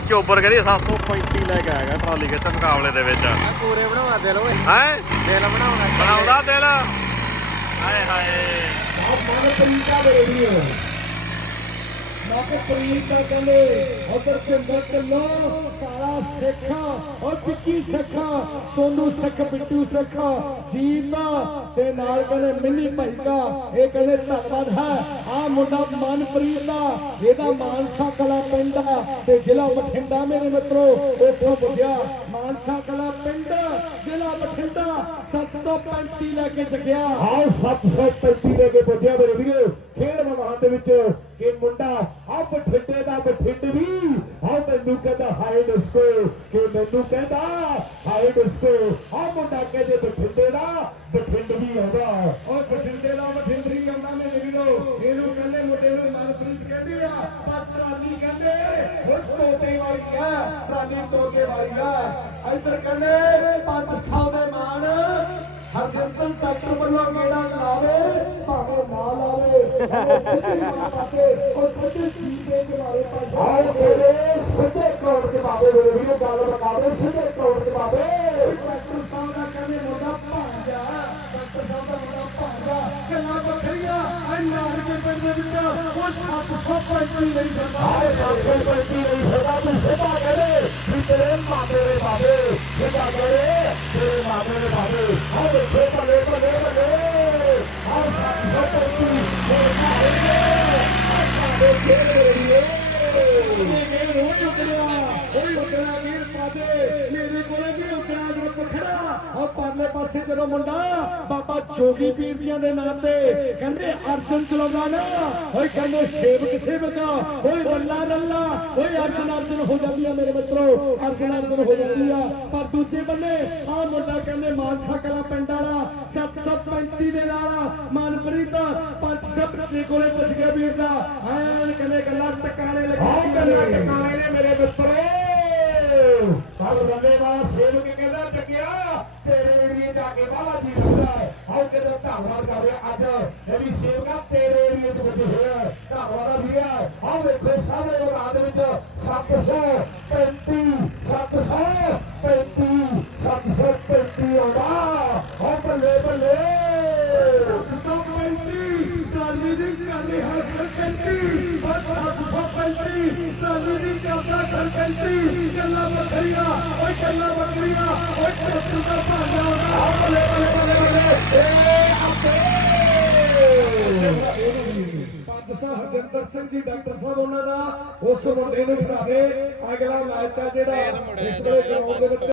ਚੋਬਰ ਕਹਿੰਦੀ 735 ਲੈ ਕੇ ਆਏਗਾ ਟਰਾਲੀ ਖਿੱਚ ਮੁਕਾਬਲੇ ਦੇ ਵਿੱਚ। ਪੂਰੇ ਬਣਾਵਾ ਦੇ ਲੋ ਹੈ? ਦਿਲ ਬਣਾਉਣਾ ਬਣਾਉਂਦਾ ਦਿਲ? ਹਾਏ ਹਾਏ। ਮਨਪ੍ਰੀਤਾ ਦੇ ਰਹੀ ਹੈ ਮਨਪ੍ਰੀਤ ਦਾ ਕਹਿੰਦੇ ਉਧਰ ਚੰਦਰ ਕੱਲਾ ਕਾਲਾ ਸੇਖਾ ਔਰ ਟਿੱਕੀ ਸੇਖਾ ਸੋਨੂ ਸੇਖ ਬਿੱਟੂ ਸੇਖਾ ਜੀਤਾ ਤੇ ਨਾਲ ਕਹਿੰਦੇ ਮਿੰਨੀ ਭਾਈਕਾ ਇਹ ਕਹਿੰਦੇ ਧੰਨਵਾਦ ਹੈ। ਆ ਮੁੰਡਾ ਮਨਪ੍ਰੀਤ ਦਾ ਇਹਦਾ ਮਾਨਸਾ ਕਲਾ ਤੇ ਜ਼ਿਲ੍ਹਾ ਬਠਿੰਡਾ ਮੇਰੇ ਮਿੱਤਰੋ ਉੱਥੋਂ ਪੁੱਜਿਆ। ਮਾਨਸਾ ਕਲਾ ਪਿੰਡ, ਜ਼ਿਲ੍ਹਾ ਬਠਿੰਡਾ 735 ਲੈ ਕੇ ਜਗਿਆ ਆਹ 735 ਲੈ ਕੇ ਪੁੱਜਿਆ ਮੇਰੇ ਵੀਰੋ। ਖੇਡ ਮੈਦਾਨ ਦੇ ਵਿੱਚ ਇਹ ਮੁੰਡਾ ਆ ਬਠਿੰਡੇ ਦਾ ਬਠਿੰਡ ਵੀ। ਆ ਮੈਨੂੰ ਕਹਿੰਦਾ ਹਾਈ ਡਿਸਕੋ। ਕਿ ਮੈਨੂੰ ਕਹਿੰਦਾ ਹਾਈ ਡਿਸਕੋ। ਆ ਮੁੰਡਾ ਕਹਿੰਦੇ, ਬਠਿੰਡੇ ਦਾ ਬਠਿੰਡ ਵੀ ਆਉਂਦਾ ਉਹ ਬਠਿੰਡੇ ਦਾ ਬਠਿੰਡ ਵੀ ਆਉਂਦਾ ਮੇਰੇ ਵੀਰੋ ਇਹਨੂੰ ਕਹਿੰਦੇ ਮੁੰਡੇ ਨੂੰ ਮਨਪ੍ਰੀਤ ਕਹਿੰਦੇ ਆ ਪਰ ਟਰਾਲੀ ਕਹਿੰਦੇ ਉਹ ਤੋਤੇ ਵਾਲੀ ਆ ਟਰਾਲੀ ਤੋਤੇ ਵਾਲੀ ਆ ਇੱਧਰ ਕਹਿੰਦੇ 500 ਦੇ ਮਾਣ ਹਰਜਿੰਦਰ ਡਾਕਟਰ ਵੱਲੋਂ ਕਿਹੜਾ ਲਾਵੇ ਭਾਵੇਂ ਨਾ ਲਾਵੇ ਉਹ ਸਿੱਧੇ ਸੀਟੇ ਦੇ ਬਾਰੇ ਪਰ ਤੇਰੇ ਸਿੱਧੇ ਕੋਟ ਦੇ ਬਾਰੇ ਮੇਰੇ ਵੀਡੀਓ ਗੱਲ ਮੁਕਾਬਲੇ ਸਿੱਧੇ ਕੋਟ ਦੇ ਬਾਰੇ ਡਾਕਟਰ ਸਾਹਿਬ ਦਾ ਕਹਿੰਦੇ ਮੁੰਡਾ ਭਾਂਜਾ ਡਾਕਟਰ ਸਾਹਿਬ ਦਾ ਮੁੰਡਾ ਭਾਂਜਾ ਕਿੰਨਾ ਬਖਰੀਆ ਐ ਨਾਰ ਕੇ ਪਿੰਡ ਦੇ ਵਿੱਚ ਉਹ ਸੱਪ ਸੱਪ ਨਹੀਂ ਸਦਾ ਤੂੰ ਸਿੱਧਾ ਕਰੇ, ਵੀ ਤੇਰੇ ਮਾਪੇ ਦੇ ਬਾਬੇ ਸਿੱਧਾ ਕਰੇ ਤੇਰੇ ਮਾਪੇ ਦੇ ਬਾਬੇ ਆਹ ਦੇਖੇ ਭਲੇ ਭਲੇ ਭਲੇ ਆਹ ਸੱਪ ਸੱਪ ਪੰਛੀ ਮੇਰੇ ਮਾਪੇ ਦੇ ਸਾਡੇ ਖੇਡ ਰਹੀ ਏ ਮੇਰੇ ਕੋਲੇ ਵੀ ਉਤਰਾ ਜੋ ਪਖੜਾ ਉਹ ਪਰਲੇ ਪਾਸੇ ਜਦੋਂ ਮੁੰਡਾ ਬਾਬਾ ਜੋਗੀ ਪੀਰ ਦੀਆਂ ਦੇ ਨਾਂ ਤੇ ਕਹਿੰਦੇ ਅਰਜਨ ਚਲਾਉਂਦਾ ਨਾ ਓਏ ਕਹਿੰਦੇ ਸੇਵਕ ਸੇਵਕਾ ਓਏ ਰੱਲਾ ਰੱਲਾ ਓਏ ਅਰਜਨ ਅਰਜਨ ਹੋ ਜਾਂਦੀ ਆ ਮੇਰੇ ਮਿੱਤਰੋ ਅਰਜਨ ਅਰਜਨ ਹੋ ਜਾਂਦੀ ਆ। ਪਰ ਦੂਜੇ ਬੰਨੇ ਆ ਮੁੰਡਾ ਕਹਿੰਦੇ ਮਾਨਸਾ ਕਲਾ ਪਿੰਡ ਵਾਲਾ 735 ਦੇ ਨਾਲ ਮਨਪ੍ਰੀਤ ਪੰਜ ਸਭ ਦੇ ਕੋਲੇ ਪੁੱਜ ਗਿਆ ਵੀਰ ਦਾ। ਐਨ ਕਹਿੰਦੇ ਗੱਲਾਂ ਟਕਾਣੇ ਲੱਗੇ ਗੱਲਾਂ ਟਕਾਣੇ ਨੇ ਮੇਰੇ ਮਿੱਤਰੋ। ਕੱਲ ਬੰਦੇ ਵਾਲਾ ਸੇਵਕ ਕਹਿੰਦਾ ਟਕਿਆ ਤੇਰੇ ਏਰੀਏ ਜਾ ਕੇ ਬਾਬਾ ਜੀ ਲੱਗਦਾ ਆਓ ਕਿਤੇ ਧੰਨਵਾਦ ਕਰਦੇ ਅੱਜ ਇਹ ਵੀ ਸੇਵਕਾ ਤੇਰੇ ਏਰੀਏ ਚ ਬੱਜੇ ਹੋਇਆ ਧੰਨਵਾਦ ਵੀ ਹੈ ਆਓ ਵੇਖੋ ਸਾਹਮਣੇ ਉਹ ਰਾਤ ਵਿੱਚ 735 735 735 ਆਉਂਦਾ ਆਓ ਬੱਲੇ ਬੱਲੇ 735 ਚਾਲੀ ਦੀ ਚਾਲੀ ਹਰ ਕੰਤੀ ਬਸ 735 ਚਾਲੀ ਦੀ ਚਾਦਾ ਕਰ ਓਏ ਚੱਲਾ ਦਾ ਭਾਂਡਾ ਆਉਂਦਾ ਬੱਲੇ ਬੱਲੇ ਬੱਲੇ ਬੱਲੇ ਏ ਆਪੇ ਪੰਜ ਸਾਹਿਬ ਹਰਜਿੰਦਰ ਸਿੰਘ ਜੀ ਡਾਕਟਰ ਸਾਹਿਬ ਉਹਨਾਂ ਦਾ ਉਸ ਮੁੰਡੇ ਨੂੰ ਖਿਡਾਵੇ ਅਗਲਾ ਮੈਚ ਆ ਜਿਹੜਾ ਇਸ ਵੇਲੇ ਗਰਾਊਂਡ ਦੇ ਵਿੱਚ।